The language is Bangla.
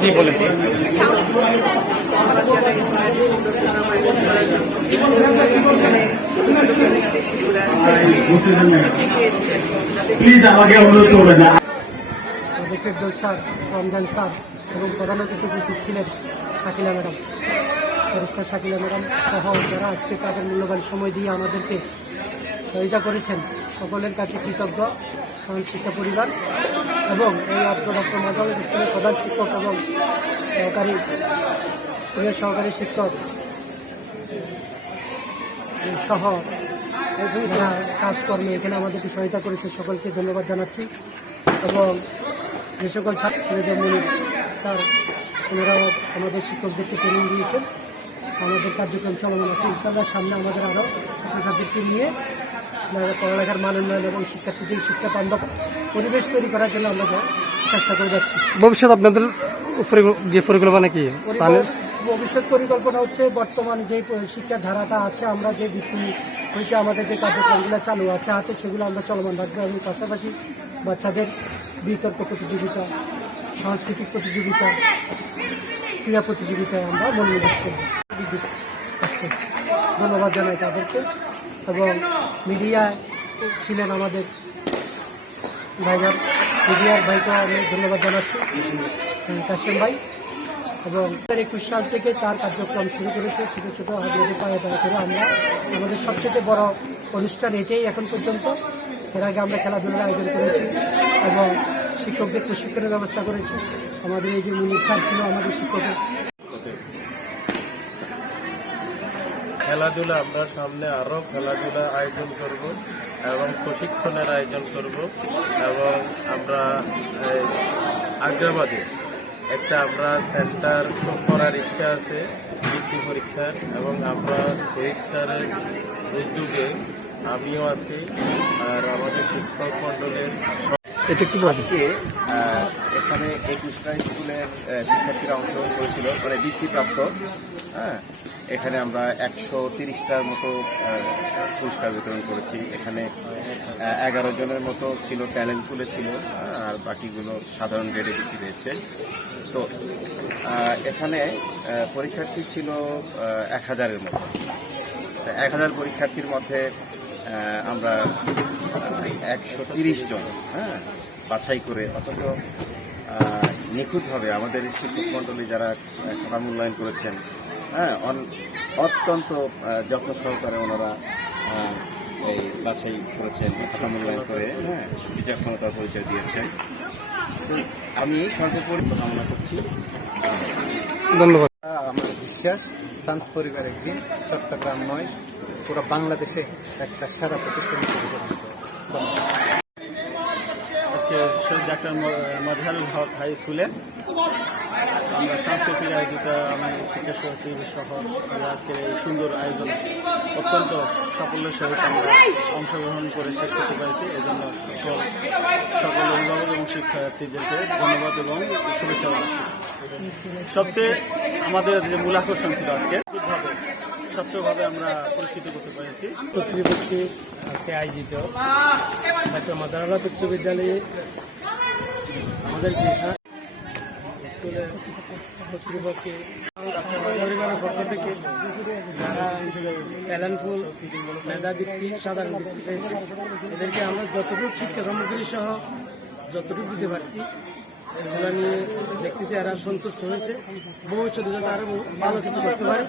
জি বলেন। প্লিজ আমাকে অনুরোধ করবেন আমাদের স্যার রমজান স্যার এবং প্রধান অতিথি উপস্থিত ছিলেন Shakila madam. Barrister Shakila madam সহ যারা আজকে তাদের মূল্যবান সময় দিয়ে আমাদেরকে সহায়তা করেছেন সকলের কাছে কৃতজ্ঞ শিক্ষা পরিবার। এবং এই অত্র ডক্টর মাজাল স্কুলের প্রধান শিক্ষক এবং সহকারী, স্কুলের সহকারী শিক্ষক সহ কাজকর্মে এখানে আমাদেরকে সহায়তা করেছে। সকলকে ধন্যবাদ জানাচ্ছি এবং যে সকল ছাত্র ছেলেদের মনির স্যার ওনারাও আমাদের শিক্ষকদেরকে ট্রেনিং দিয়েছেন। আমাদের কার্যক্রম চলমান আছে। ইনশাল্লাহ সামনে আমাদের আরও ছাত্রছাত্রীকে নিয়ে পড়ালেখার মান উন্নয়ন এবং শিক্ষার্থীদের শিক্ষা বান্ধব পরিবেশ তৈরি করার জন্য আমরা চেষ্টা করে যাচ্ছি। ভবিষ্যৎ আপনাদের যে পরিকল্পনা কি? ভবিষ্যৎ পরিকল্পনা হচ্ছে বর্তমান যে শিক্ষার ধারাটা আছে আমরা যে ভিত্তি হইতে আমাদের যে কার্যক্রমগুলো চালু আছে হাতে সেগুলো আমরা চলমান রাখব এবং পাশাপাশি বাচ্চাদের বিতর্ক প্রতিযোগিতা সাংস্কৃতিক প্রতিযোগিতা ক্রীড়া প্রতিযোগিতায় আমরা মনোনিবেশ করব। বিদ্যুৎ আসছে। ধন্যবাদ জানাই তাদেরকে। এবং মিডিয়া ছিলেন আমাদের ভাইজান মিডিয়ার ভাইকে আমি ধন্যবাদ জানাচ্ছি কাশেম ভাই। এবং একুশ সাল থেকে তার কার্যক্রম শুরু করেছে, ছোটো ছোটো হাজিরে পায়ে পায়ে করে আমরা। আমাদের সবচেয়ে বড় অনুষ্ঠান এটাই এখন পর্যন্ত। এর আগে আমরা খেলাধুলার আয়োজন করেছি এবং শিক্ষকদের প্রশিক্ষণের ব্যবস্থা করেছি। আমাদের এই যে মুনির ছিল আমাদের শিক্ষকের খেলাধুলা আমরা সামনে আরও খেলাধুলা আয়োজন করব এবং প্রশিক্ষণের আয়োজন করব এবং আমরা আগ্রাবাদে একটা আমরা সেন্টার করার ইচ্ছা আছে বৃত্তি পরীক্ষার এবং আমরা স্যারের উদ্যোগে আমিও আছি আর আমাদের শিক্ষক মণ্ডলের আজকে এখানে একুশটা স্কুলের শিক্ষার্থীরা অংশগ্রহণ করেছিল মানে বৃত্তিপ্রাপ্ত। হ্যাঁ এখানে আমরা একশো তিরিশটার মতো পুরস্কার বিতরণ করেছি। এখানে এগারো জনের মতো ছিল ট্যালেন্ট পুলে ছিল হ্যাঁ, আর বাকিগুলো সাধারণ গ্রেডে বৃত্তি পেয়েছে। তো এখানে পরীক্ষার্থী ছিল এক হাজারের মতো। এক হাজার পরীক্ষার্থীর মধ্যে আমরা একশো তিরিশ জন হ্যাঁ বাছাই করে অথচ নিখুঁতভাবে আমাদের শিক্ষক মণ্ডলী যারা খাতা মূল্যায়ন করেছেন হ্যাঁ অত্যন্ত যত্ন সহকারে ওনারা এই বাছাই করেছেন খাতা মূল্যায়ন করে হ্যাঁ বিচক্ষণতার পরিচয় দিয়েছেন। আমি সর্বোপরি কামনা করছি। ধন্যবাদ। আমার বিশ্বাস সান্স পরিবার একদিন চট্টগ্রাম নয় পুরো বাংলাদেশে একটা সেরা প্রতিষ্ঠান হবে। আজকে শহীদ ডাক্তার মজহারুল হক হাই স্কুলে। আমরা সাংস্কৃতিক আয়োজিত, আমি শিক্ষা সচিব সহ আমরা আজকের এই সুন্দর আয়োজন অত্যন্ত সাফল্যের সহিত আমরা অংশগ্রহণ করে শেষ করতে পারছি। এই জন্য সকল সকল অভিভাবক এবং শিক্ষার্থীদেরকে ধন্যবাদ এবং শুভেচ্ছা জানাচ্ছি। সবচেয়ে আমাদের যে মূল আকর্ষণ ছিল আজকে স্বচ্ছভাবে আমরা করতে পেরেছি। কর্তৃপক্ষে আজকে আয়োজিত ডক্টর মাজারালাত উচ্চ বিদ্যালয়ে আমাদের যারা এদেরকে আমরা যতটুকু শিক্ষা সামগ্রী সহ যতটুকু দিতে পারছি, এগুলো নিয়ে দেখতেছি এরা সন্তুষ্ট হয়েছে। ভবিষ্যতে যাতে আরও ভালো কিছু করতে পারে।